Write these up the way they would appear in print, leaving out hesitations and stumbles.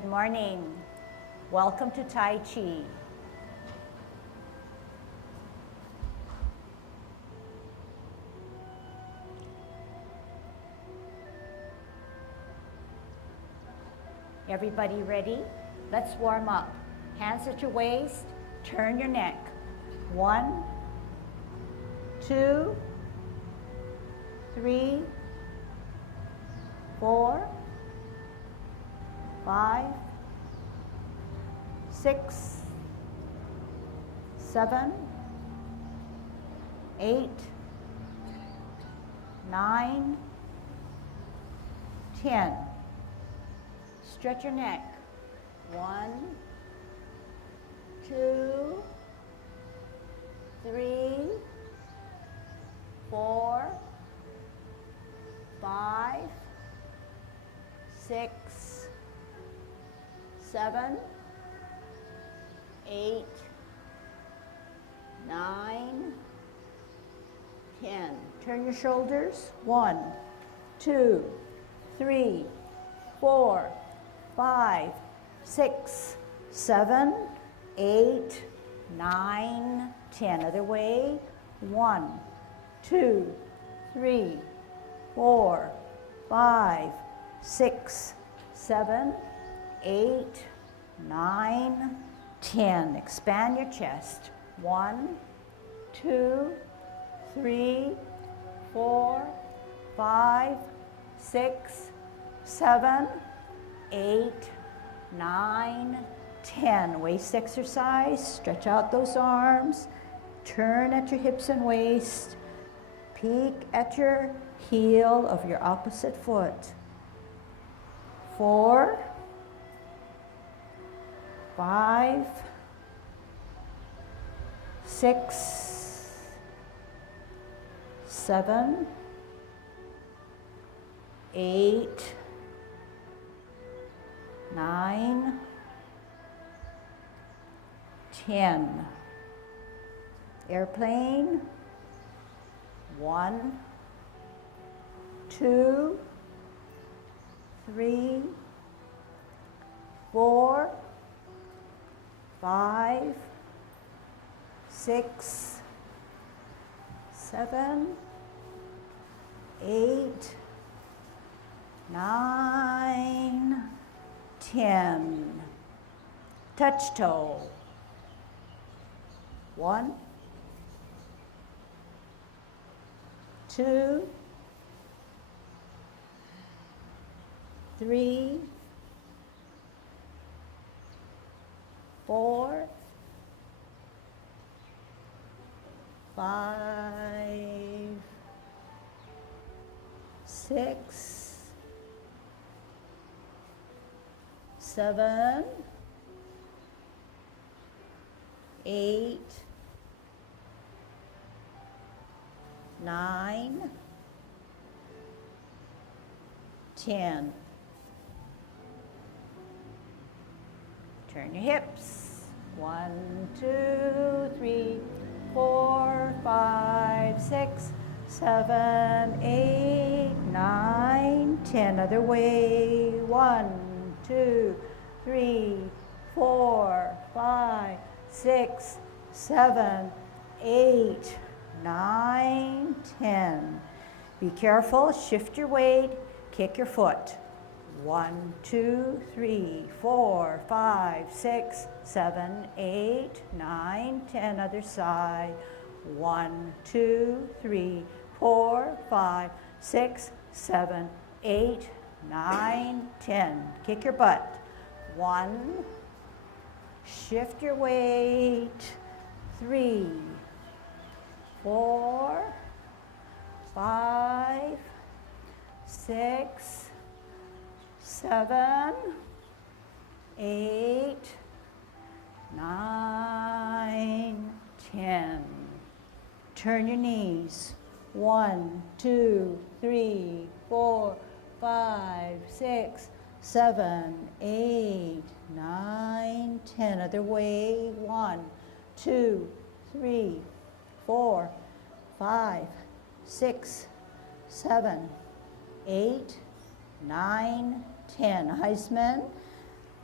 Good morning. Welcome to Tai Chi. Everybody ready? Let's warm up. Hands at your waist, turn your neck. 1, 2, 3, 4, 5, 6, 7, 8, 9, 10. Stretch your neck. 1, 2, 3, 4, 5, 6, 7, 8, 9, 10. Turn your shoulders. 1, 2, 3, 4, 5, 6, 7, 8, 9, 10. Other way. 1, 2, 3, 4, 5, 6, 7, 8, 9, 10. Expand your chest. 1, 2, 3, 4, 5, 6, 7, 8, 9, 10. Waist exercise. Stretch out those arms. Turn at your hips and waist. Peek at your heel of your opposite foot. 4, 5, 6, 7, 8, 9, 10. Airplane. 1, 2, 3, 4, 5, 6, 7, 8, 9, 10. Touch toe. 1, 2, 3, 4, 5, 6, 7, 8, 9, 10. Turn your hips. 1, 2, 3, 4, 5, 6, 7, 8, 9, 10. Other way. 1, 2, 3, 4, 5, 6, 7, 8, 9, 10. Be careful. Shift your weight. Kick your foot. 1, 2, 3, 4, 5, 6, 7, 8, 9, 10. Other side. 1, 2, 3, 4, 5, 6, 7, 8, 9, 10. Kick your butt. 1. Shift your weight. 3, 4, 5, 6, 7, 8, 9, 10. Turn your knees. 1, 2, 3, 4, 5, 6, 7, 8, 9, 10. Other way. 1, 2, 3, 4, 5, 6, 7, 8, 9, 10. Heisman.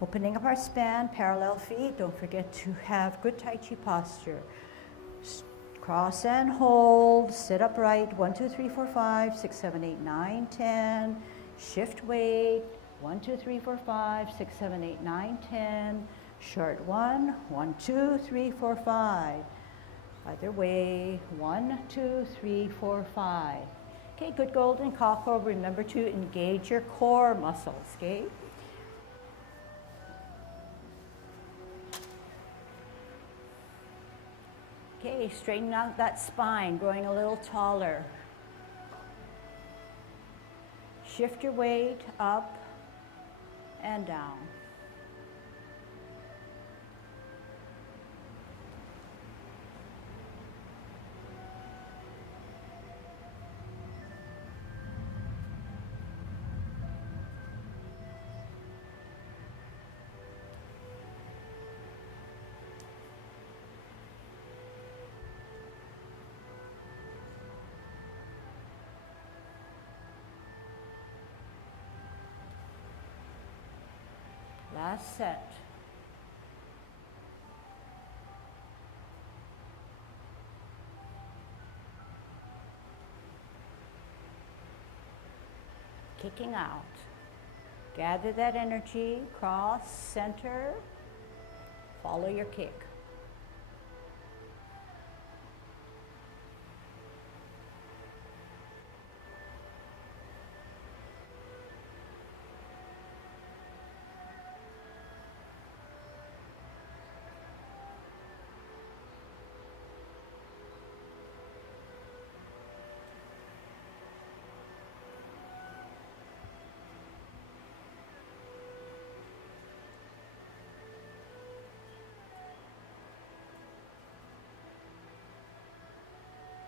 Opening up our span, parallel feet. Don't forget to have good Tai Chi posture. Cross and hold, sit upright. 1, 2, 3, 4, 5, 6, 7, 8, 9, 10. Shift weight. 1, 2, 3, 4, 5, 6, 7, 8, 9, 10. Short 1, 1, 2, 3, 4, 5. Either way, 1, 2, 3, 4, 5. Okay, good golden cockle. Remember to engage your core muscles, okay? Okay, straighten out that spine, growing a little taller. Shift your weight up and down. Last set. Kicking out. Gather that energy, cross, center, follow your kick.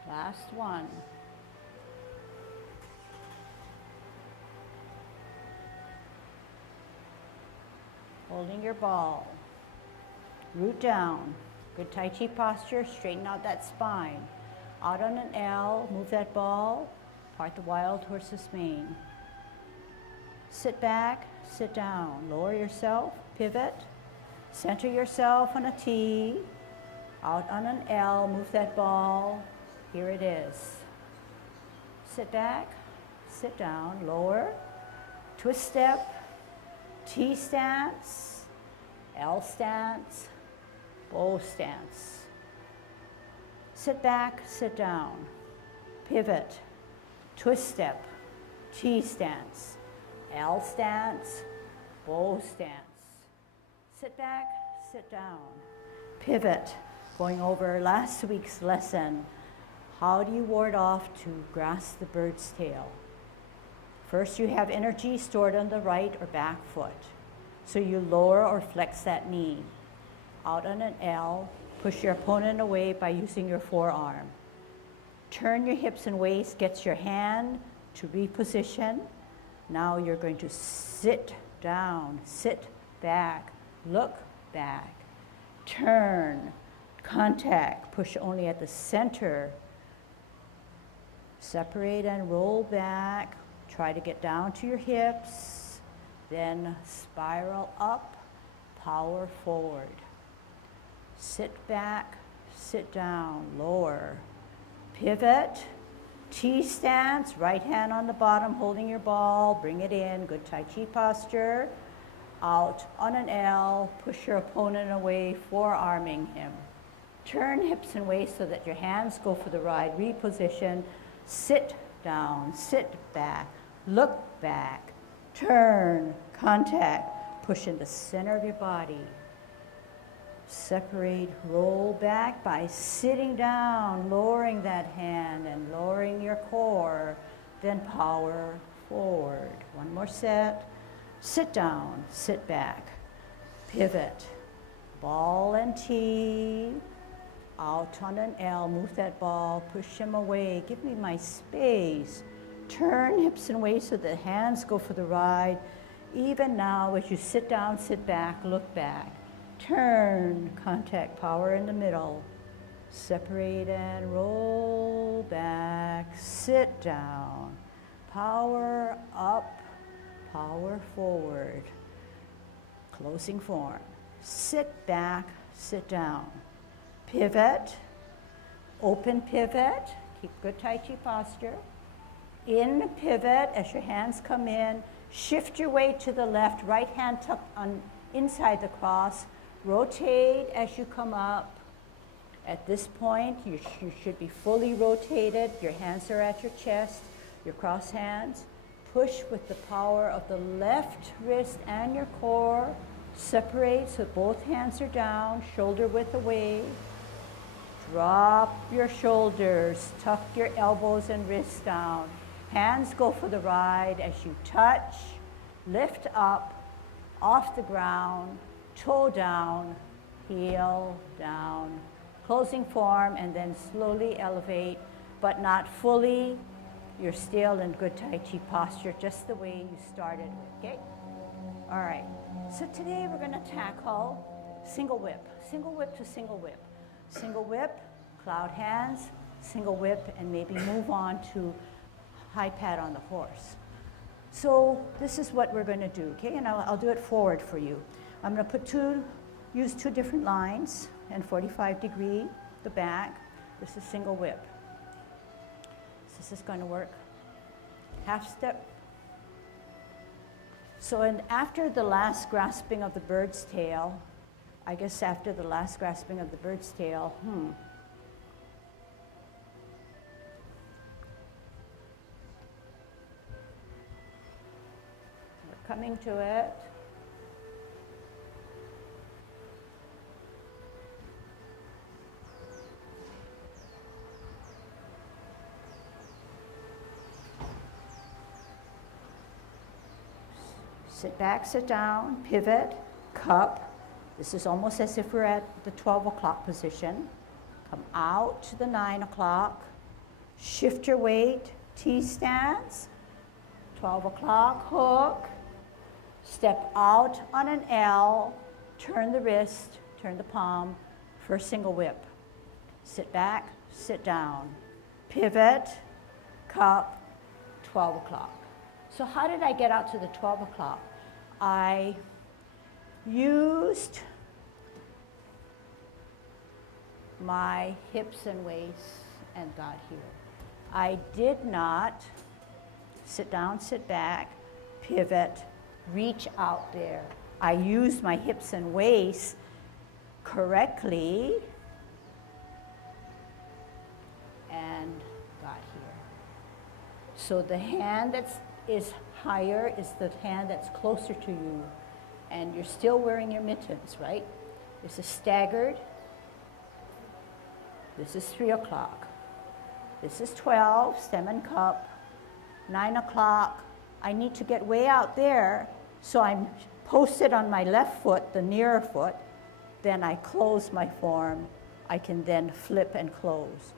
Last one. Holding your ball. Root down. Good Tai Chi posture. Straighten out that spine. Out on an L. Move that ball. Part the wild horse's mane. Sit back. Sit down. Lower yourself. Pivot. Center yourself on a T. Out on an L. Move that ball. Here it is. Sit back, sit down, lower, twist step, T stance, L stance, bow stance. Sit back, sit down, pivot, twist step, T stance, L stance, bow stance. Sit back, sit down, pivot. Going over last week's lesson. How do you ward off to grasp the bird's tail? First, you have energy stored on the right or back foot. So you lower or flex that knee. Out on an L, push your opponent away by using your forearm. Turn your hips and waist, get your hand to reposition. Now you're going to sit down, sit back, look back, turn, contact, push only at the center. Separate and roll back. Try to get down to your hips. Then spiral up, power forward. Sit back, sit down, lower. Pivot, T stance, right hand on the bottom holding your ball. Bring it in, good Tai Chi posture. Out on an L, push your opponent away, forearming him. Turn hips and waist so that your hands go for the ride. Reposition. Sit down, sit back, look back, turn, contact, push in the center of your body. Separate, roll back by sitting down, lowering that hand and lowering your core, then power forward. One more set. Sit down, sit back, pivot, ball and T. Out on an L, move that ball, push him away, give me my space. Turn hips and waist so the hands go for the ride. Even now, as you sit down, sit back, look back. Turn, contact, power in the middle. Separate and roll back, sit down. Power up, power forward. Closing form. Sit back, sit down. Pivot, open pivot. Keep good Tai Chi posture. In the pivot, as your hands come in, shift your weight to the left, right hand tucked on inside the cross. Rotate as you come up. At this point, you should be fully rotated. Your hands are at your chest, your cross hands. Push with the power of the left wrist and your core. Separate so both hands are down, shoulder width away. Drop your shoulders, tuck your elbows and wrists down. Hands go for the ride as you touch, lift up, off the ground, toe down, heel down. Closing form, and then slowly elevate, but not fully. You're still in good Tai Chi posture, just the way you started, okay? All right, so today we're gonna tackle single whip to single whip. Single whip, cloud hands, single whip, and maybe move on to high pad on the horse. So this is what we're gonna do, okay? And I'll do it forward for you. I'm gonna use two different lines and 45-degree, the back. This is single whip. So this is going to work. Half step. So after the last grasping of the bird's tail, I guess after the last grasping of the bird's tail, we're coming to it. Sit back, sit down, pivot, cup. This is almost as if we're at the 12 o'clock position. Come out to the 9 o'clock. Shift your weight, T-stance. 12 o'clock, hook. Step out on an L. Turn the wrist, turn the palm. First single whip. Sit back, sit down. Pivot, cup, 12 o'clock. So how did I get out to the 12 o'clock? I used my hips and waists and got here. I did not sit down, sit back, pivot, reach out there. I used my hips and waists correctly and got here. So the hand that is higher is the hand that's closer to you, and you're still wearing your mittens, right? This is staggered. This is 3 o'clock. This is 12, stem and cup. 9 o'clock, I need to get way out there, so I'm posted on my left foot, the nearer foot. Then I close my form. I can then flip and close.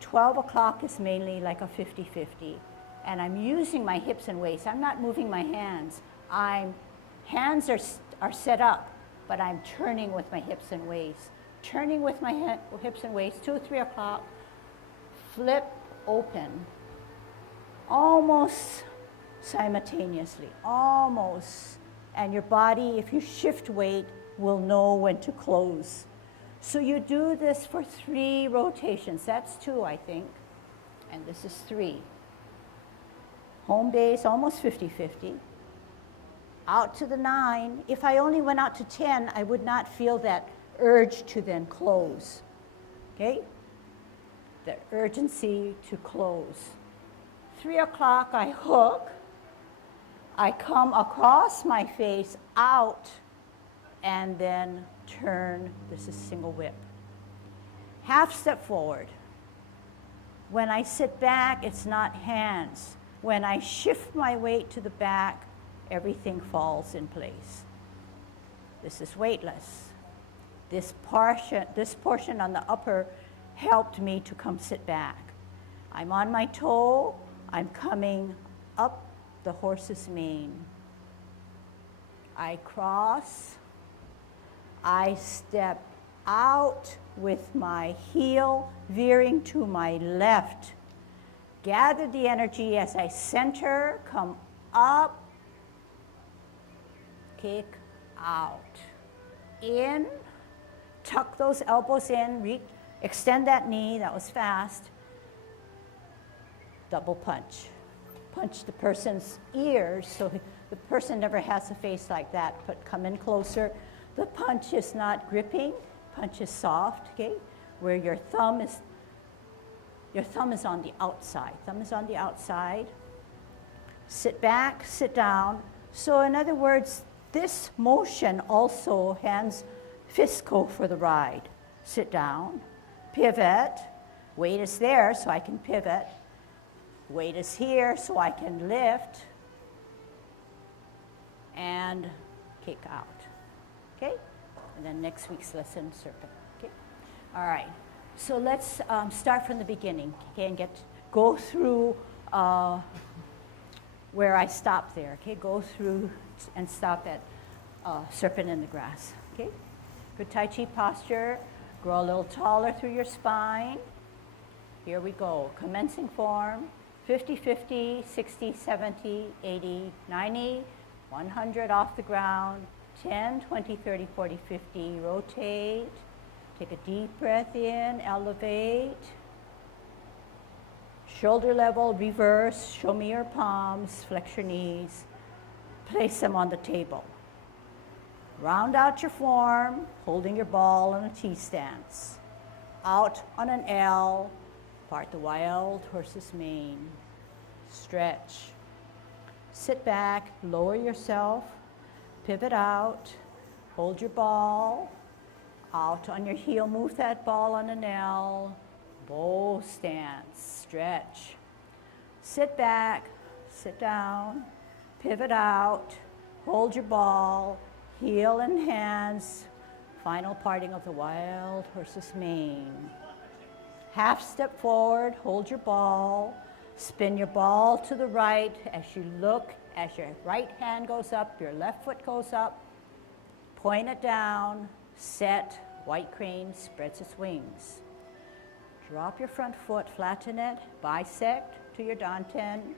12 o'clock is mainly like a 50-50. And I'm using my hips and waists. I'm not moving my hands. Hands are set up, but I'm turning with my hips and waists. Turning with my hips and waists, 2 or 3 o'clock, flip, open, almost simultaneously, almost. And your body, if you shift weight, will know when to close. So you do this for 3 rotations. That's 2, I think, and this is 3. Home base, almost 50-50. Out to the 9. If I only went out to 10, I would not feel that urge to then close, okay? The urgency to close. 3 o'clock, I hook. I come across my face, out, and then turn. This is single whip. Half step forward. When I sit back, it's not hands. When I shift my weight to the back, everything falls in place. This is weightless. This portion on the upper helped me to come sit back. I'm on my toe. I'm coming up the horse's mane. I cross. I step out with my heel veering to my left. Gather the energy as I center, come up, kick out. In, tuck those elbows in, extend that knee, that was fast. Double punch. Punch the person's ears so the person never has a face like that, but come in closer. The punch is not gripping, punch is soft, okay? Where your thumb is on the outside. Thumb is on the outside. Sit back, sit down. So in other words, this motion also fists go for the ride. Sit down, pivot. Weight is there so I can pivot. Weight is here so I can lift and kick out. Okay? And then next week's lesson, serpent. Okay? All right. So let's start from the beginning, okay, and go through where I stopped there. Okay, go through and stop at serpent in the grass. Okay, good Tai Chi posture. Grow a little taller through your spine. Here we go. Commencing form. 50, 50, 60, 70, 80, 90, 100 off the ground. 10, 20, 30, 40, 50. Rotate. Take a deep breath in, elevate. Shoulder level, reverse, show me your palms, flex your knees, place them on the table. Round out your form, holding your ball in a T stance. Out on an L, part the wild horse's mane. Stretch. Sit back, lower yourself, pivot out, hold your ball. Out on your heel, move that ball on an L. Bow stance, stretch. Sit back, sit down, pivot out, hold your ball, heel and hands. Final parting of the wild horse's mane. Half step forward, hold your ball, spin your ball to the right as you look, as your right hand goes up, your left foot goes up, point it down. Set, white crane spreads its wings. Drop your front foot, flatten it, bisect to your danten.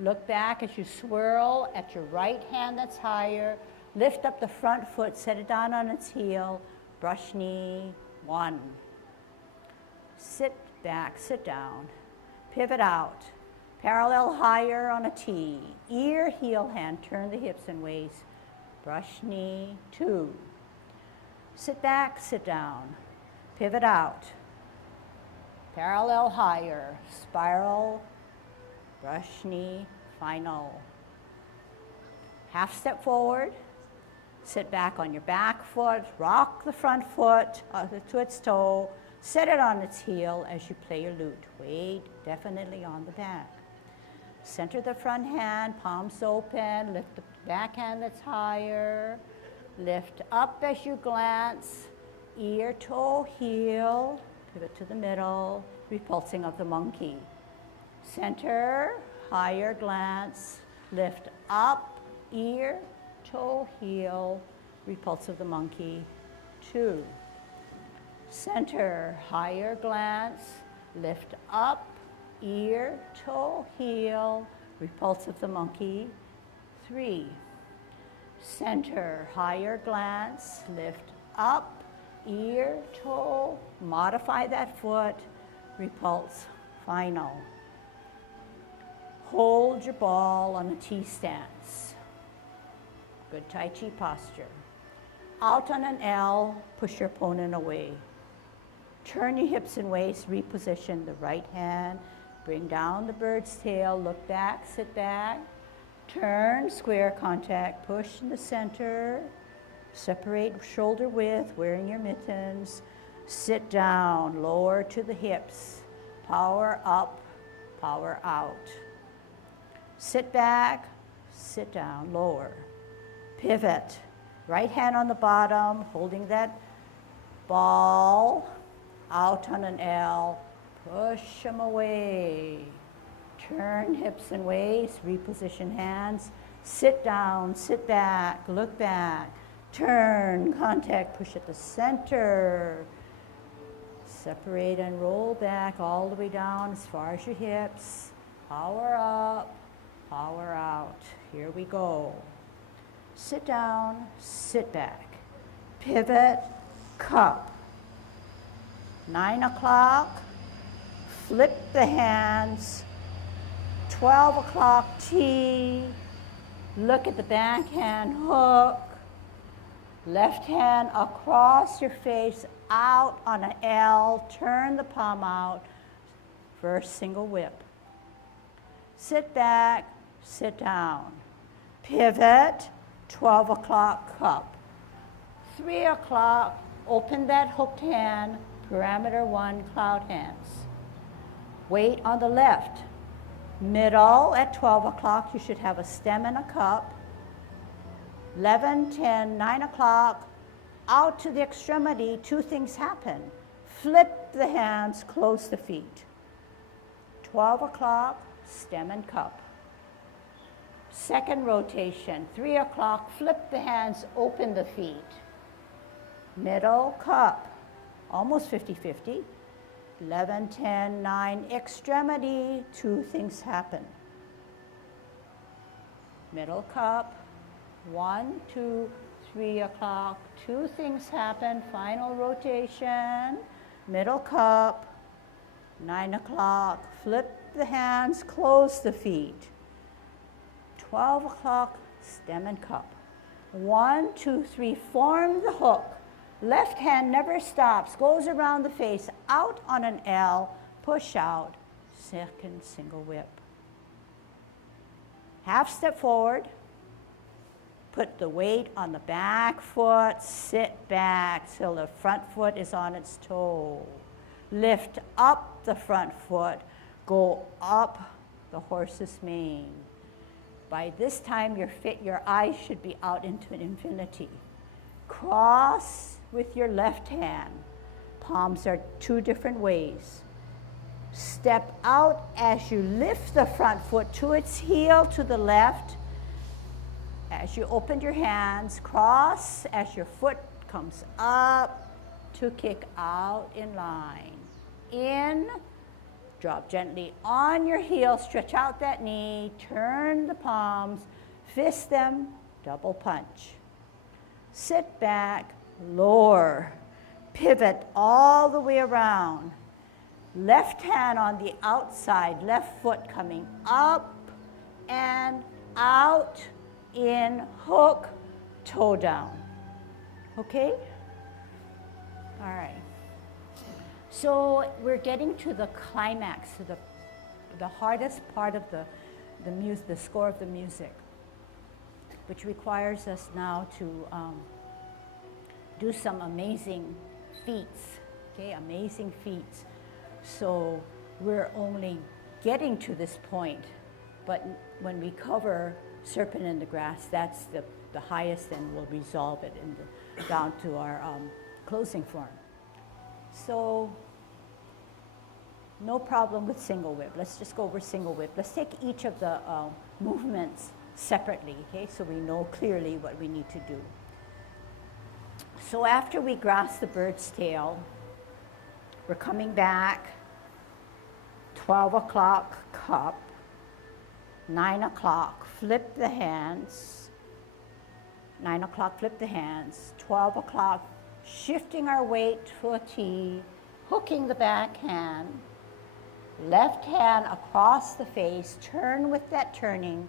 Look back as you swirl at your right hand that's higher. Lift up the front foot, set it down on its heel. Brush knee, 1. Sit back, sit down. Pivot out. Parallel higher on a T. Ear, heel, hand, turn the hips and waist. Brush knee, 2. Sit back, sit down, pivot out, parallel higher, spiral, brush knee, final. Half step forward, sit back on your back foot, rock the front foot to its toe, set it on its heel as you play your lute. Weight definitely on the back. Center the front hand, palms open, lift the back hand that's higher. Lift up as you glance, ear, toe, heel, pivot to the middle, repulsing of the monkey. Center, higher glance, lift up, ear, toe, heel, repulse of the monkey, 2. Center, higher glance, lift up, ear, toe, heel, repulse of the monkey, 3. Center, higher glance, lift up, ear, toe, modify that foot, repulse, final. Hold your ball on a T stance. Good Tai Chi posture. Out on an L, push your opponent away. Turn your hips and waist, reposition the right hand, bring down the bird's tail, look back, sit back. Turn, square contact, push in the center, separate shoulder width, wearing your mittens, sit down, lower to the hips, power up, power out. Sit back, sit down, lower, pivot, right hand on the bottom, holding that ball, out on an L, push them away. Turn hips and waist, reposition hands, sit down, sit back, look back, turn, contact, push at the center, separate and roll back all the way down as far as your hips, power up, power out. Here we go. sit down, sit back. Pivot, cup. 9 o'clock, flip the hands. 12 o'clock T, look at the backhand hook. Left hand across your face, out on an L, turn the palm out, first single whip. Sit back, sit down. Pivot, 12 o'clock cup. 3 o'clock, open that hooked hand, parameter 1, cloud hands. Weight on the left. Middle at 12 o'clock, you should have a stem and a cup. 11, 10, 9 o'clock, out to the extremity, 2 things happen. Flip the hands, close the feet. 12 o'clock, stem and cup. Second rotation, 3 o'clock, flip the hands, open the feet. Middle, cup, almost 50-50. 11, 10, 9, extremity, 2 things happen. Middle cup, 1, 2, 3 o'clock, 2 things happen, final rotation, middle cup, 9 o'clock, flip the hands, close the feet. 12 o'clock, stem and cup. 1, 2, 3, form the hook. Left hand never stops, goes around the face, out on an L, push out, second single whip. Half step forward, put the weight on the back foot, sit back till the front foot is on its toe. Lift up the front foot, go up the horse's mane. By this time, your eyes should be out into an infinity. Cross with your left hand. Palms are 2 different ways. Step out as you lift the front foot to its heel to the left. As you open your hands, cross as your foot comes up to kick out in line. In, drop gently on your heel, stretch out that knee, turn the palms, fist them, double punch. Sit back, lower, pivot all the way around. Left hand on the outside, left foot coming up and out, in, hook, toe down. Okay? All right. So we're getting to the climax, to the hardest part of the score of the music, which requires us now to do some amazing feats, okay, amazing feats. So we're only getting to this point, but when we cover Serpent in the Grass, that's the highest, and we'll resolve it down to our closing form. So no problem with single whip. Let's just go over single whip. Let's take each of the movements separately, okay, so we know clearly what we need to do. So after we grasp the bird's tail, we're coming back, 12 o'clock cup, 9 o'clock, flip the hands, 9 o'clock, flip the hands, 12 o'clock, shifting our weight to a T, hooking the back hand, left hand across the face, turn with that turning,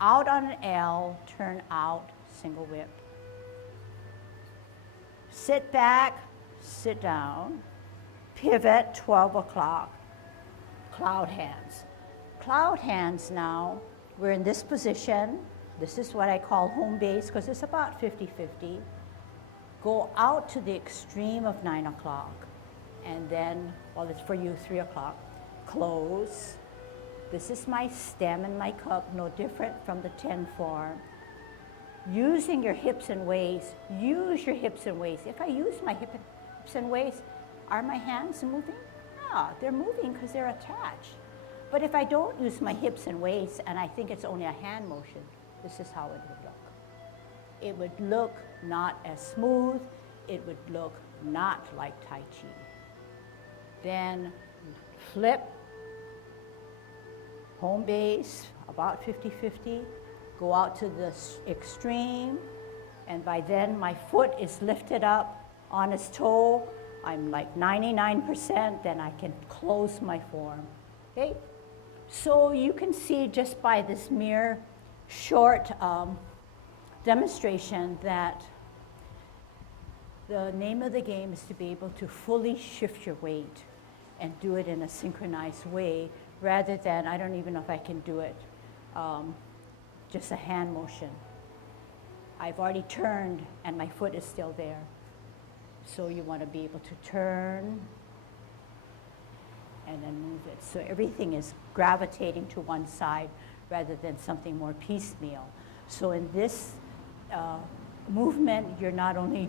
out on an L, turn out, single whip. Sit back, sit down, pivot, 12 o'clock, cloud hands. Cloud hands now, we're in this position. This is what I call home base because it's about 50-50. Go out to the extreme of 9 o'clock and then, well, it's for you, 3 o'clock, close. This is my stem and my cup, no different from the 10 form. Using your hips and waist, use your hips and waist. If I use my hips and waist, are my hands moving? No, they're moving because they're attached. But if I don't use my hips and waist and I think it's only a hand motion, this is how it would look. It would look not as smooth, it would look not like Tai Chi. Then flip, home base, about 50-50, go out to the extreme, and by then my foot is lifted up on its toe. I'm like 99%, then I can close my form. Okay? So you can see just by this mere short demonstration that the name of the game is to be able to fully shift your weight and do it in a synchronized way rather than, I don't even know if I can do it, just a hand motion. I've already turned and my foot is still there. So you want to be able to turn and then move it. So everything is gravitating to one side rather than something more piecemeal. So in this movement, you're not only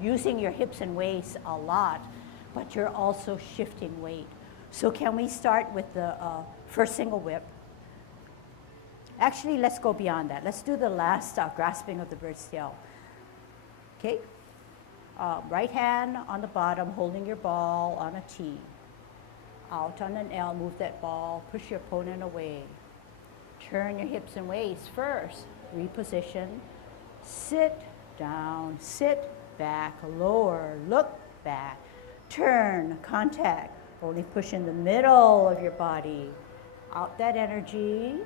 using your hips and waist a lot, but you're also shifting weight. So can we start with the first single whip? Actually, let's go beyond that. Let's do the last grasping of the bird's tail. Okay? Right hand on the bottom, holding your ball on a T. Out on an L, move that ball, push your opponent away. Turn your hips and waist first. Reposition. Sit down, sit back, lower, look back. Turn, contact. Only push in the middle of your body. Out that energy.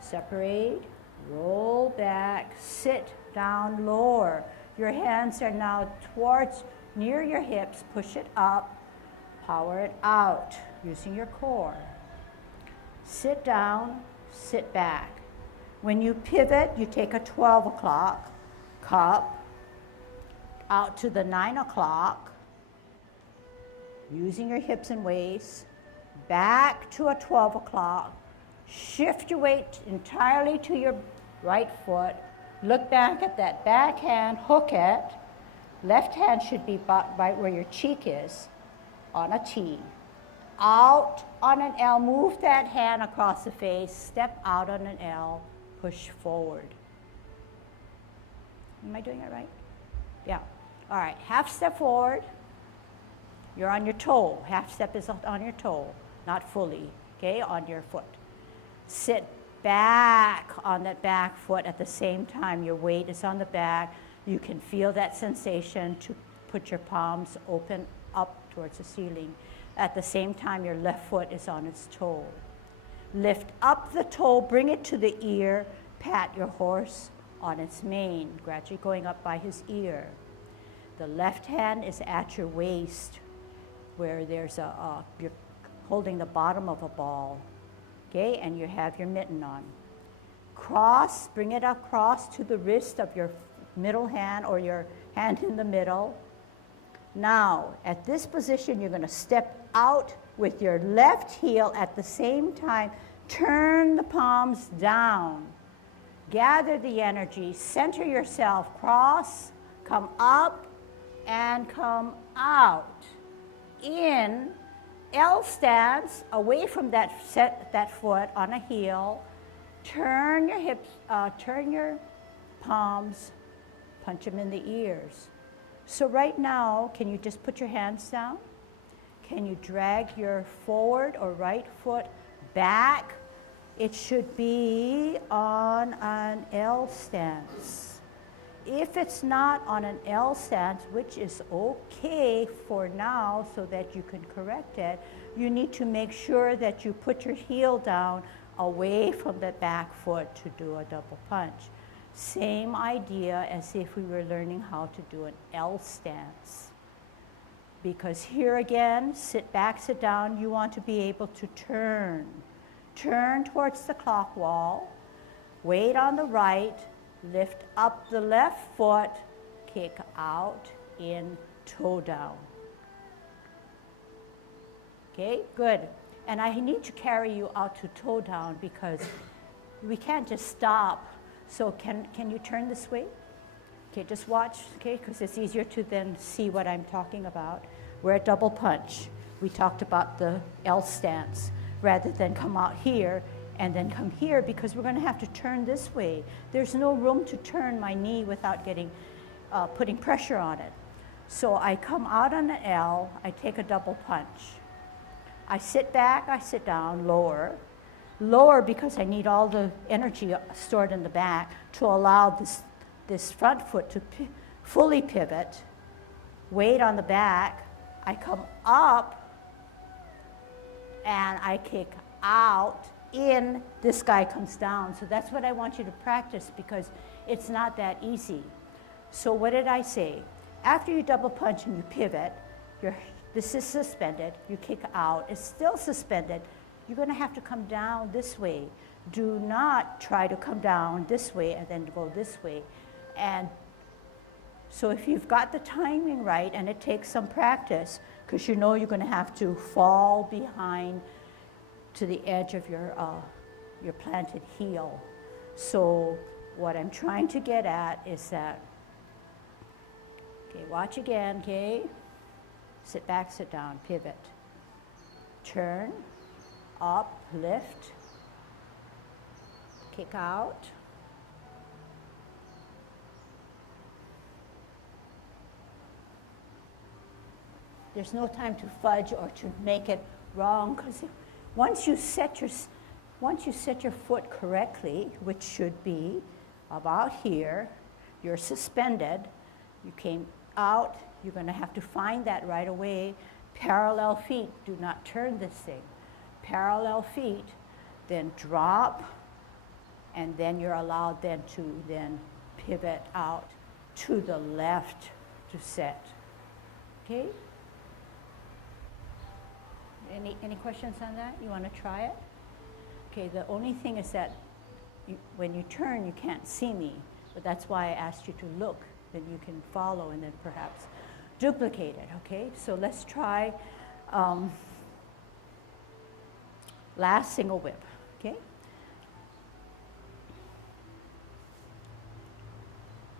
Separate, roll back, sit down, lower. Your hands are now towards, near your hips, push it up, power it out, using your core. Sit down, sit back. When you pivot, you take a 12 o'clock cup out to the 9 o'clock, using your hips and waist, back to a 12 o'clock, shift your weight entirely to your right foot. Look back at that back hand, hook it. Left hand should be right where your cheek is on a T. Out on an L, move that hand across the face, step out on an L, push forward. Am I doing it right? Yeah. All right, half step forward. You're on your toe. Half step is on your toe, not fully, okay, on your foot. Sit back on that back foot at the same time. Your weight is on the back. You can feel that sensation to put your palms open up towards the ceiling. At the same time, your left foot is on its toe. Lift up the toe, bring it to the ear, pat your horse on its mane, gradually going up by his ear. The left hand is at your waist, where there's you're holding the bottom of a ball. Okay, and you have your mitten on. Cross, bring it across to the wrist of your middle hand or your hand in the middle. Now, at this position, you're going to step out with your left heel at the same time. Turn the palms down. Gather the energy. Center yourself. Cross, come up, and come out. In L stance, away from that foot on a heel. Turn your hips, turn your palms, punch them in the ears. So right now, can you just put your hands down? Can you drag your forward or right foot back? It should be on an L stance. If it's not on an L stance, which is okay for now so that you can correct it, you need to make sure that you put your heel down away from the back foot to do a double punch. Same idea as if we were learning how to do an L stance. Because here again, sit back, sit down, you want to be able to turn. Turn towards the clock wall, weight on the right, lift up the left foot, kick out, in, toe down. Okay, good. And I need to carry you out to toe down because we can't just stop. So can you turn this way? Okay, just watch, okay, because it's easier to then see what I'm talking about. We're at double punch. We talked about the L stance rather than come out here and then come here because we're going to have to turn this way. There's no room to turn my knee without putting pressure on it. So I come out on an L, I take a double punch. I sit back, I sit down, lower. lower because I need all the energy stored in the back to allow this front foot to fully pivot, weight on the back. I come up and I kick out, in, this guy comes down. So that's what I want you to practice because it's not that easy. So what did I say? After you double punch and you pivot, this is suspended, you kick out, it's still suspended, you're going to have to come down this way. Do not try to come down this way and then go this way. And so if you've got the timing right, and it takes some practice, because you know you're going to have to fall behind to the edge of your planted heel. So what I'm trying to get at is that, okay, watch again, okay? Sit back, sit down, pivot. Turn, up, lift, kick out. There's no time to fudge or to make it wrong, because once you set your foot correctly, which should be about here, you're suspended, you came out, you're going to have to find that right away. Parallel feet, do not turn this thing. Parallel feet, then drop, and then you're allowed then to pivot out to the left to set. Okay? Any questions on that? You want to try it? Okay, the only thing is that when you turn, you can't see me, but that's why I asked you to look, then you can follow and then perhaps duplicate it, okay? So let's try last single whip, okay?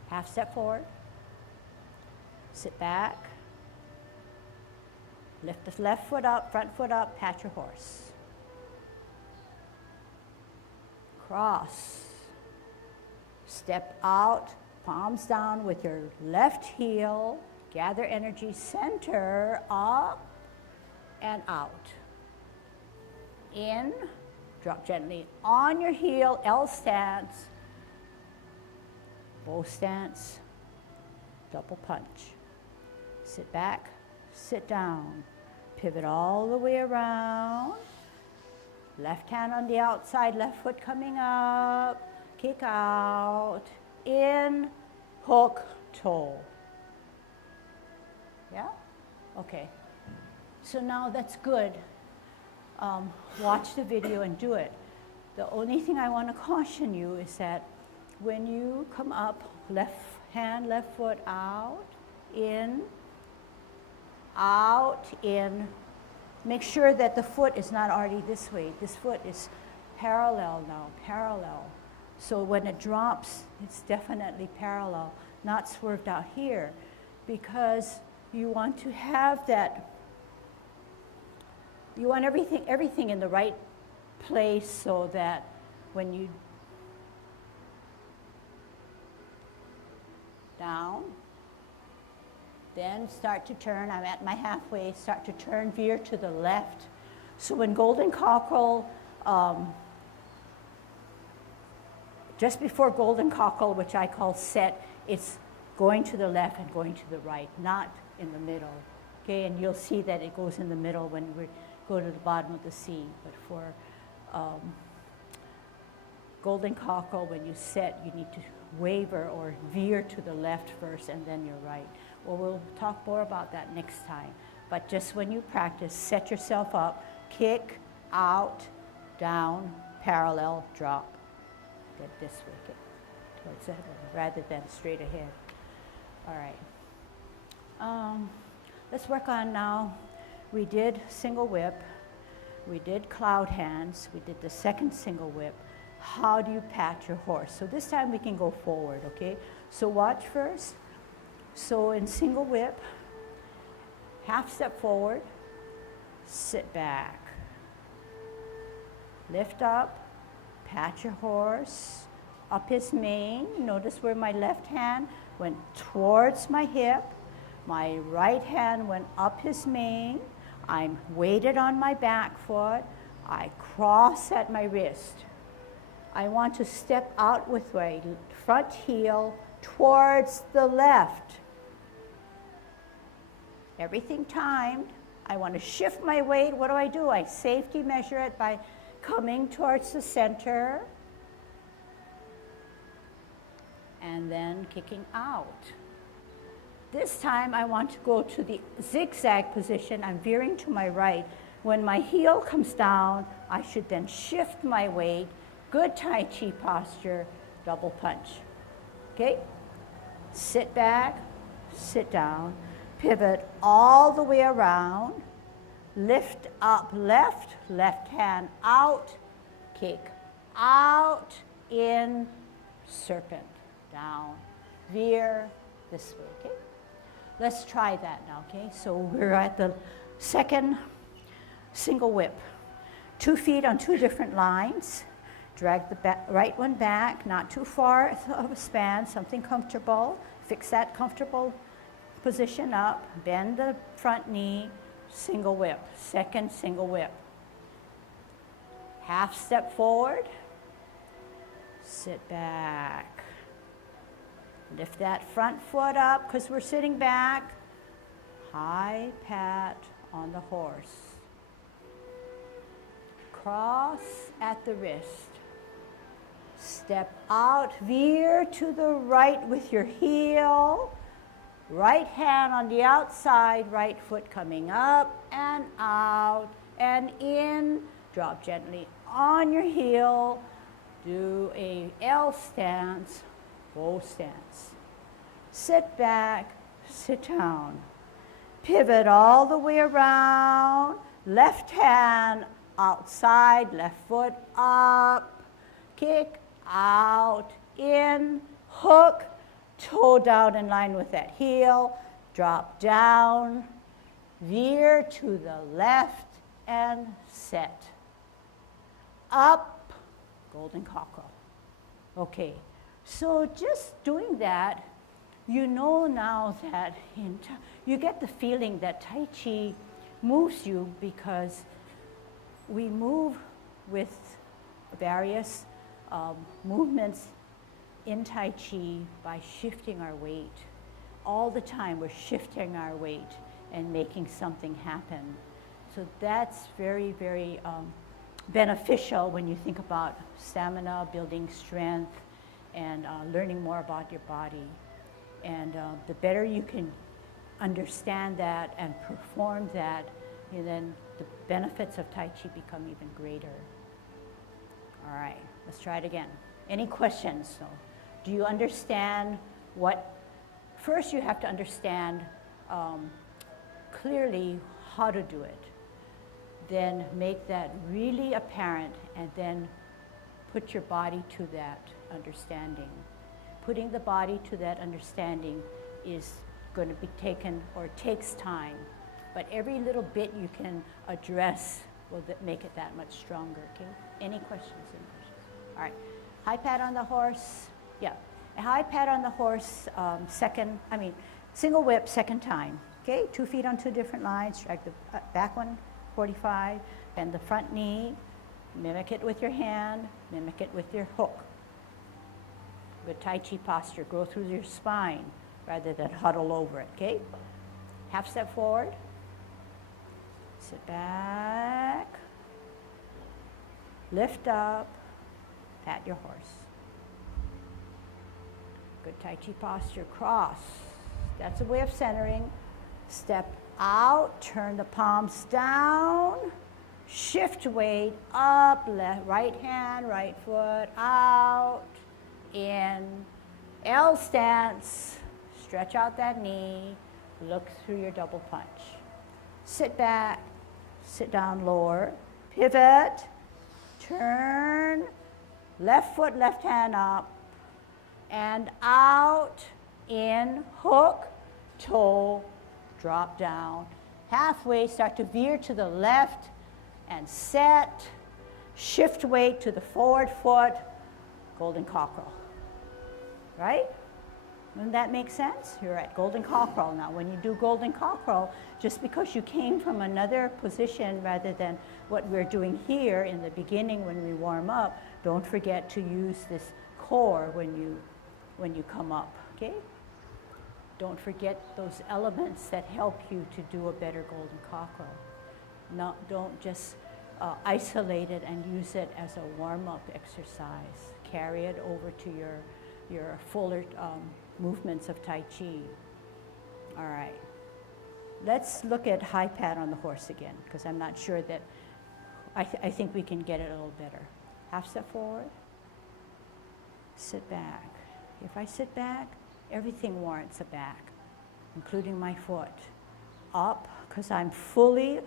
Half step forward, sit back, lift the left foot up, front foot up, pat your horse. Cross, step out, palms down with your left heel, gather energy, center, up and out. In, drop gently on your heel, L stance, bow stance, double punch. Sit back, sit down, pivot all the way around. Left hand on the outside, left foot coming up, kick out, in, hook, toe. Yeah? Okay. So now that's good. Watch the video and do it. The only thing I want to caution you is that when you come up, left hand, left foot out, in, make sure that the foot is not already this way. This foot is parallel now, parallel. So when it drops, it's definitely parallel, not swerved out here, because you want to have that, you want everything in the right place so that when you down, then start to turn, I'm at my halfway, start to turn, veer to the left. So when golden cockerel, just before golden cockerel, which I call set, it's going to the left and going to the right, not in the middle. Okay, and you'll see that it goes in the middle when we go to the bottom of the C. But for golden cockerel, when you set, you need to waver or veer to the left first and then you're right. Well, we'll talk more about that next time. But just when you practice, set yourself up, kick, out, down, parallel, drop. Get this way, get towards the head rather than straight ahead. All right. Let's work on now. We did single whip. We did cloud hands. We did the second single whip. How do you pat your horse? So this time we can go forward, okay? So watch first. So in single whip, half step forward, sit back. Lift up, pat your horse, up his mane. Notice where my left hand went towards my hip. My right hand went up his mane. I'm weighted on my back foot. I cross at my wrist. I want to step out with my front heel towards the left. Everything timed. I want to shift my weight. What do? I safety measure it by coming towards the center and then kicking out. This time I want to go to the zigzag position. I'm veering to my right. When my heel comes down, I should then shift my weight. Good Tai Chi posture, double punch. Okay? Sit back, sit down, pivot all the way around, lift up left, left hand out, kick out, in, serpent, down, veer this way, okay? Let's try that now, okay? So we're at the second single whip. 2 feet on 2 different lines. Drag the right one back, not too far of a span, something comfortable. Fix that comfortable position up. Bend the front knee, single whip. Second single whip. Half step forward. Sit back. Lift that front foot up because we're sitting back. High pat on the horse. Cross at the wrist. Step out, veer to the right with your heel. Right hand on the outside, right foot coming up and out and in. Drop gently on your heel. Do a L stance, bow stance. Sit back, sit down. Pivot all the way around. Left hand outside, left foot up. Kick out, in, hook, toe down in line with that heel, drop down, veer to the left, and set. Up, golden cockerel. Okay, so just doing that, you know now that you get the feeling that Tai Chi moves you because we move with various movements in Tai Chi by shifting our weight. All the time we're shifting our weight and making something happen. So that's very, very beneficial when you think about stamina, building strength, and learning more about your body. And the better you can understand that and perform that, then the benefits of Tai Chi become even greater. All right, let's try it again. Any questions? So, do you understand first you have to understand clearly how to do it. Then make that really apparent and then put your body to that understanding. Putting the body to that understanding is going to be taken or takes time. But every little bit you can address will make it that much stronger, okay? Any questions? All right, high pat on the horse. Yeah, a high pat on the horse, single whip second time, okay? 2 feet on 2 different lines, drag the back one, 45, bend the front knee, mimic it with your hand, mimic it with your hook. Good Tai Chi posture, go through your spine rather than huddle over it, okay? Half step forward, sit back, lift up, pat your horse. Good Tai Chi posture, cross. That's a way of centering. Step out, turn the palms down, shift weight up, left, right hand, right foot, out, in, L stance, stretch out that knee, look through your double punch. Sit back, sit down lower, pivot, turn, left foot, left hand up, and out, in, hook, toe, drop down. Halfway, start to veer to the left and set. Shift weight to the forward foot, golden cockerel. Right? Doesn't that make sense? You're at golden cockerel now. When you do golden cockerel, just because you came from another position rather than what we're doing here in the beginning when we warm up, don't forget to use this core when you come up, okay? Don't forget those elements that help you to do a better golden cockerel. No, don't just isolate it and use it as a warm-up exercise. Carry it over to your fuller movements of Tai Chi. All right. Let's look at high pat on the horse again, because I'm not sure that, I think we can get it a little better. Half step forward, sit back. If I sit back, everything warrants a back, including my foot. Up, because I'm fully,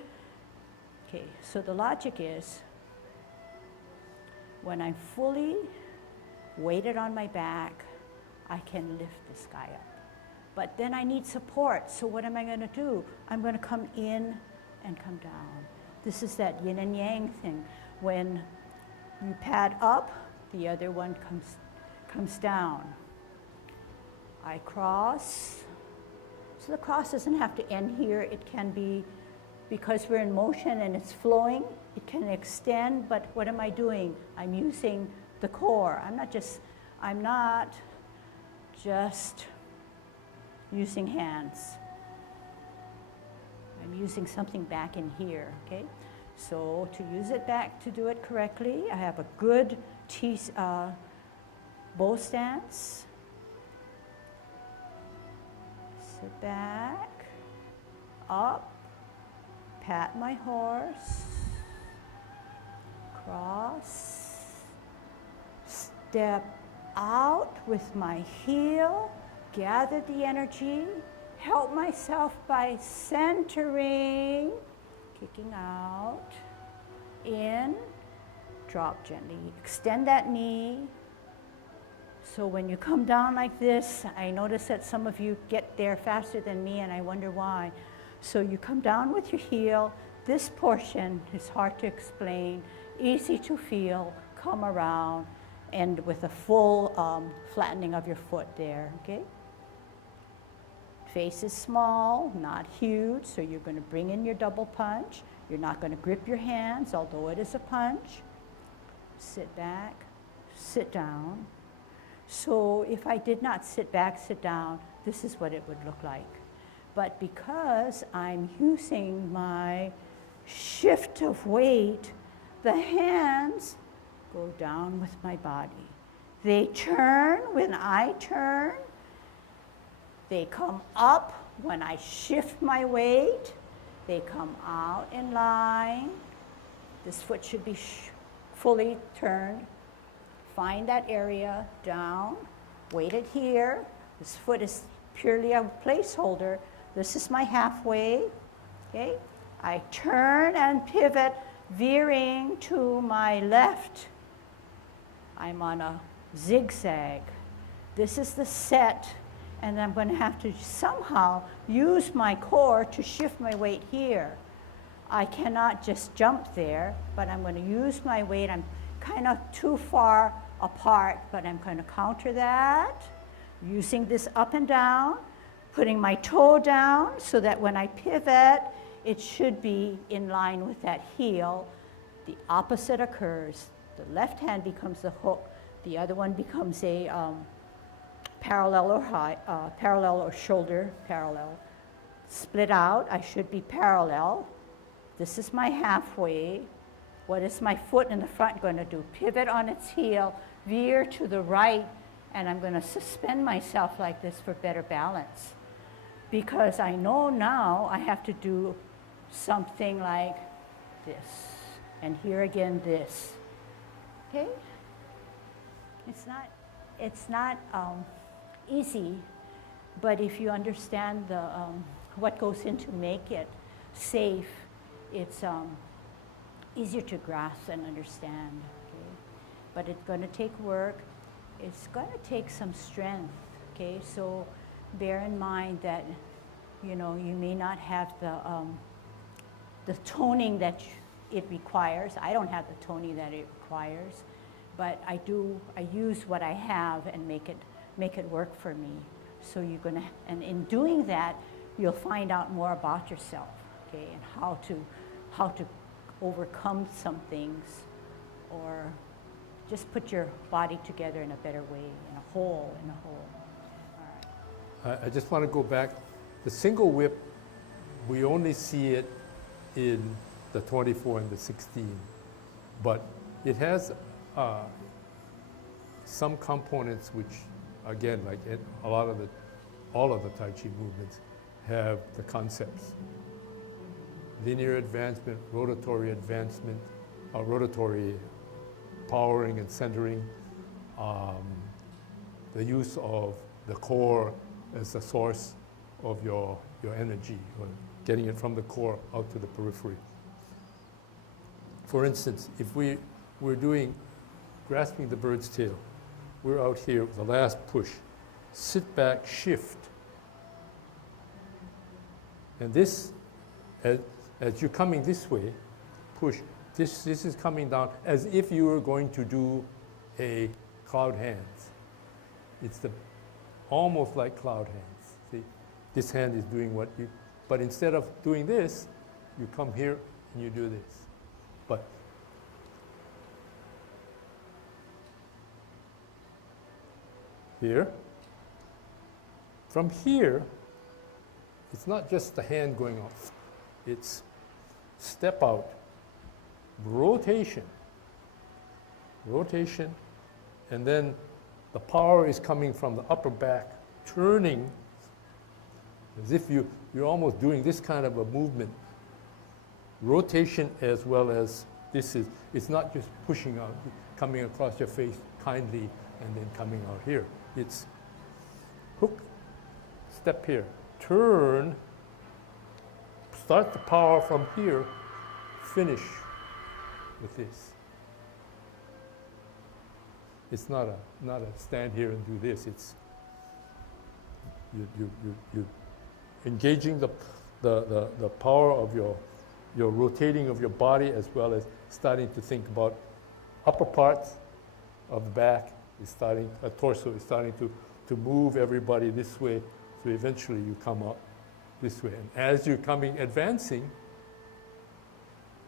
okay, so the logic is, when I'm fully weighted on my back, I can lift this guy up. But then I need support, so what am I going to do? I'm going to come in and come down. This is that yin and yang thing. When you pad up, the other one comes down. I cross. So the cross doesn't have to end here. It can be, because we're in motion and it's flowing, it can extend, but what am I doing? I'm using the core. I'm not just using hands. I'm using something back in here, okay? So to use it back to do it correctly, I have a good bow stance. Sit back, up, pat my horse, cross, step out with my heel, gather the energy, help myself by centering, kicking out, in, drop gently, extend that knee. So when you come down like this, I notice that some of you get there faster than me, and I wonder why. So you come down with your heel. This portion is hard to explain, easy to feel, come around, and with a full flattening of your foot there, okay? Face is small, not huge, so you're going to bring in your double punch. You're not going to grip your hands, although it is a punch. Sit back, sit down. So if I did not sit back, sit down, this is what it would look like. But because I'm using my shift of weight, the hands go down with my body. They turn when I turn. They come up when I shift my weight. They come out in line. This foot should be fully turned. Find that area, down, weight it here. This foot is purely a placeholder. This is my halfway, okay? I turn and pivot, veering to my left. I'm on a zigzag. This is the set, and I'm going to have to somehow use my core to shift my weight here. I cannot just jump there, but I'm going to use my weight. I'm kind of too far apart, but I'm going to counter that, using this up and down, putting my toe down so that when I pivot, it should be in line with that heel. The opposite occurs. The left hand becomes the hook. The other one becomes a parallel or shoulder parallel. Split out, I should be parallel. This is my halfway. What is my foot in the front going to do? Pivot on its heel, veer to the right, and I'm going to suspend myself like this for better balance. Because I know now I have to do something like this. And here again, this. Okay? It's not easy, but if you understand what goes into make it safe, it's easier to grasp and understand. Okay? But it's going to take work. It's going to take some strength. Okay, so bear in mind that you may not have the toning that it requires. I don't have the toning that it requires, but I use what I have and make it work for me. So you're gonna, and in doing that, you'll find out more about yourself, okay, and how to overcome some things, or just put your body together in a better way, in a whole. All right. I just want to go back. The single whip, we only see it in the 24 and the 16, but it has some components which, again, like all of the Tai Chi movements have the concepts. Linear advancement, rotatory advancement, rotatory powering and centering, the use of the core as the source of your energy, or getting it from the core out to the periphery. For instance, if we're doing grasping the bird's tail, we're out here, the last push, sit back, shift. And this, as you're coming this way, push, this is coming down as if you were going to do a cloud hands. It's almost like cloud hands. See, this hand is doing what you, but instead of doing this, you come here and you do this. But here, from here, it's not just the hand going off. It's step out, rotation, and then the power is coming from the upper back, turning as if you're almost doing this kind of a movement. Rotation as well as it's not just pushing out, coming across your face kindly and then coming out here. It's hook, step here, turn, start the power from here, finish with this. It's not a stand here and do this. It's you engaging the power of your rotating of your body, as well as starting to think about upper parts of the back is starting, torso is starting to move everybody this way, so eventually you come up this way. And as you're advancing,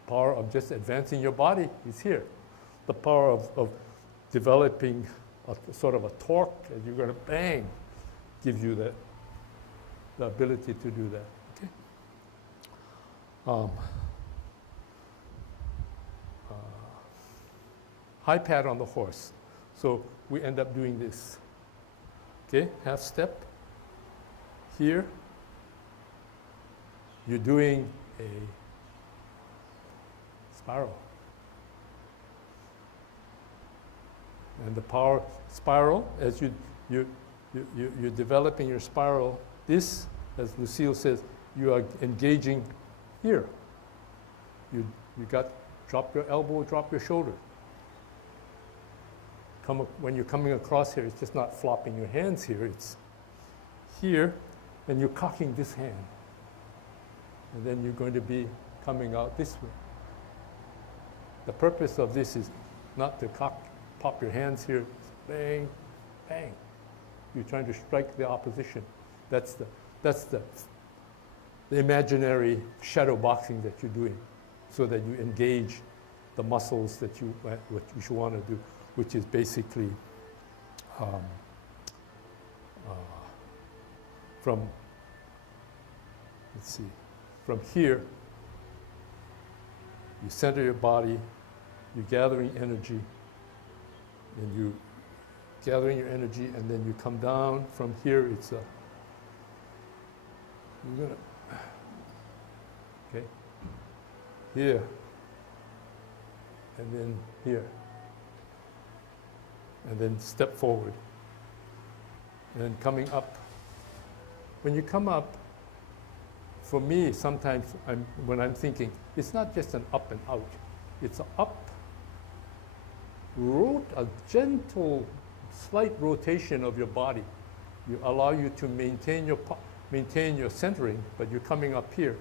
power of just advancing your body is here. The power of developing a sort of a torque as you're going to bang gives you the ability to do that. Okay. High pad on the horse. So we end up doing this. Okay, half step. Here, you're doing a spiral. And the power spiral, as you're developing your spiral, this, as Lucille says, you are engaging here. You drop your elbow, drop your shoulder. When you're coming across here, it's just not flopping your hands here, it's here, and you're cocking this hand. And then you're going to be coming out this way. The purpose of this is not to pop your hands here, bang, bang. You're trying to strike the opposition. That's the imaginary shadow boxing that you're doing, so that you engage the muscles that you want to do, which is basically from here, you center your body, you're gathering energy, and you gathering your energy, and then you come down from here. Okay, here, and then here, and then step forward, and then coming up. When you come up, for me, sometimes when I'm thinking, it's not just an up and out, it's an up, a gentle, slight rotation of your body. You allow you to maintain your centering, but you're coming up here,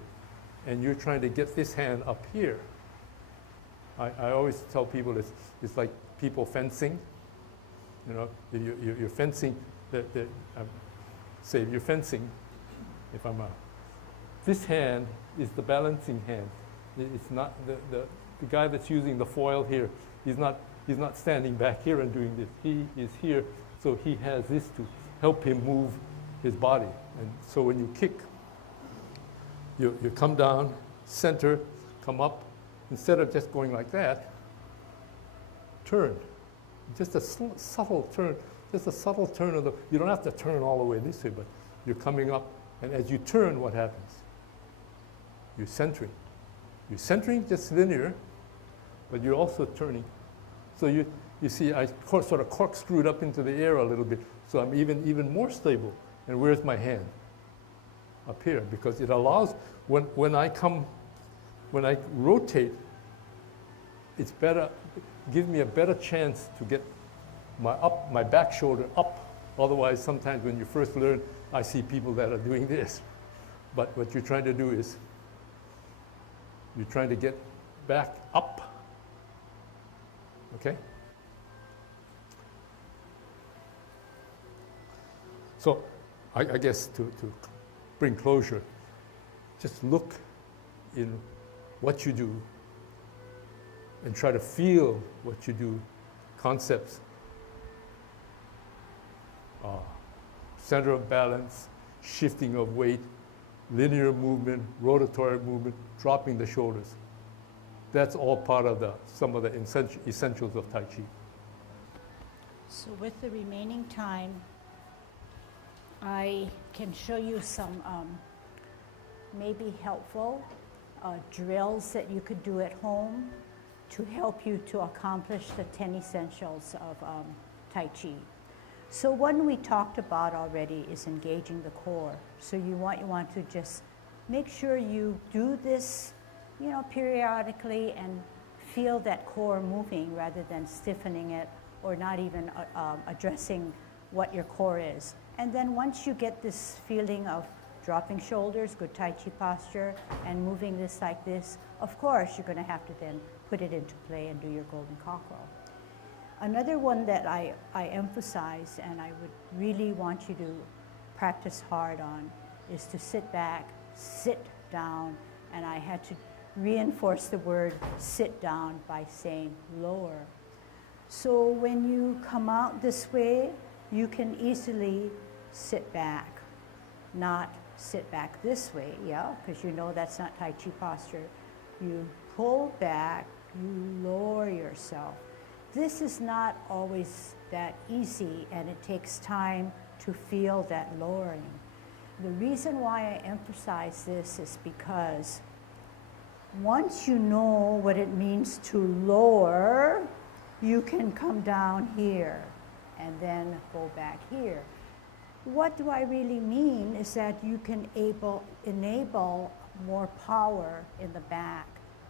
and you're trying to get this hand up here. I always tell people it's like people fencing. You know, you're fencing. say you're fencing, if I'm this hand is the balancing hand. It's not the guy that's using the foil here. He's not standing back here and doing this. He is here, so he has this to help him move his body. And so when you kick, you come down, center, come up. Instead of just going like that, turn. Just a subtle turn. Just a subtle turn of you don't have to turn all the way this way, but you're coming up, and as you turn, what happens? You're centering. You're centering just linear, but you're also turning. So you see, I sort of corkscrewed up into the air a little bit, so I'm even more stable. And where's my hand? Up here, because it allows, when I rotate, it's better, gives me a better chance to get my back shoulder up. Otherwise, sometimes when you first learn, I see people that are doing this. But what you're trying to do is, you're trying to get back up, okay? So I guess to bring closure, just look in what you do and try to feel what you do, concepts, center of balance, shifting of weight, linear movement, rotatory movement, dropping the shoulders. That's all part of some of the essentials of Tai Chi. So with the remaining time, I can show you some maybe helpful drills that you could do at home to help you to accomplish the 10 essentials of Tai Chi. So one we talked about already is engaging the core. So you want to just make sure you do this, periodically and feel that core moving rather than stiffening it or not even addressing what your core is. And then once you get this feeling of dropping shoulders, good Tai Chi posture, and moving this like this, of course you're going to have to then put it into play and do your golden cockerel. Another one that I emphasize and I would really want you to practice hard on is to sit back, sit down, and I had to reinforce the word sit down by saying lower. So when you come out this way, you can easily sit back, not sit back this way, because you know that's not Tai Chi posture. You pull back, you lower yourself. This is not always that easy, and it takes time to feel that lowering. The reason why I emphasize this is because once you know what it means to lower, you can come down here and then go back here. What do I really mean is that you can enable more power in the back.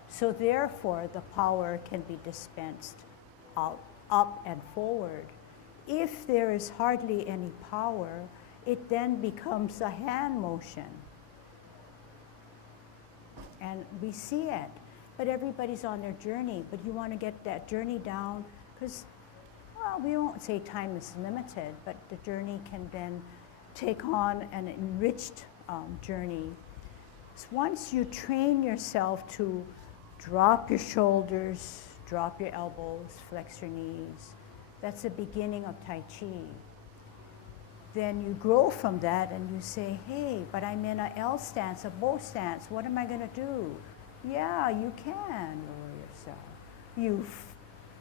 So therefore, the power can be dispensed up and forward. If there is hardly any power, it then becomes a hand motion. And we see it, but everybody's on their journey, but you want to get that journey down because, well, we won't say time is limited, but the journey can then take on an enriched journey. So once you train yourself to drop your shoulders, drop your elbows, flex your knees, that's the beginning of Tai Chi. Then you grow from that and you say, hey, but I'm in an L stance, a bow stance, what am I going to do? Yeah, you can lower yourself. You've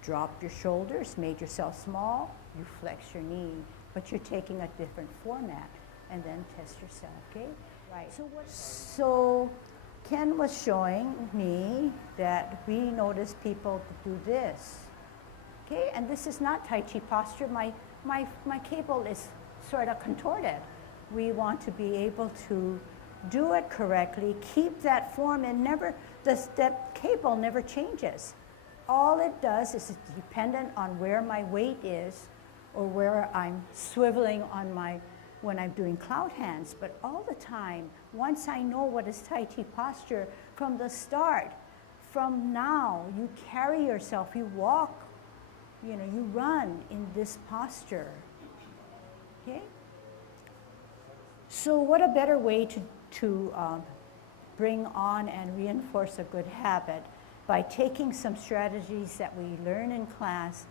dropped your shoulders, made yourself small, you flex your knee, but you're taking a different format, and then test yourself, okay? Right. So Ken was showing me that we notice people do this, okay? And this is not Tai Chi posture. My cable is sort of contorted. We want to be able to do it correctly, keep that form, and that cable never changes. All it does is it's dependent on where my weight is or where I'm swiveling on when I'm doing cloud hands. But all the time, once I know what is Tai Chi posture, from the start, from now, you carry yourself, you walk, you run in this posture, okay? So what a better way to bring on and reinforce a good habit by taking some strategies that we learn in class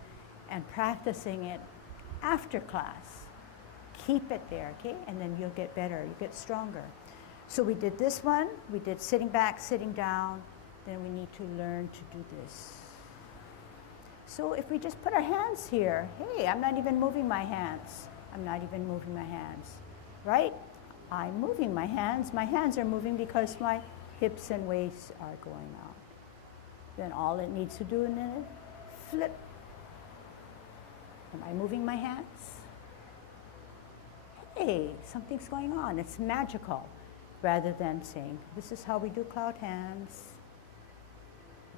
and practicing it after class. Keep it there, okay? And then you'll get better, you get stronger. So we did this one, we did sitting back, sitting down, then we need to learn to do this. So if we just put our hands here, hey, I'm not even moving my hands. I'm not even moving my hands, right? I'm moving my hands. My hands are moving because my hips and waists are going out. Then all it needs to do is flip. Am I moving my hands? Hey, something's going on. It's magical. Rather than saying, this is how we do cloud hands.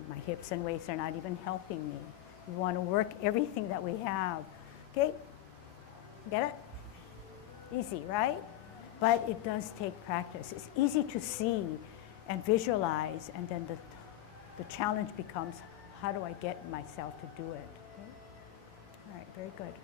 My hips and waists are not even helping me. We want to work everything that we have. Okay? Get it? Easy, right? But it does take practice. It's easy to see and visualize, and then the challenge becomes, how do I get myself to do it? Okay? All right, very good.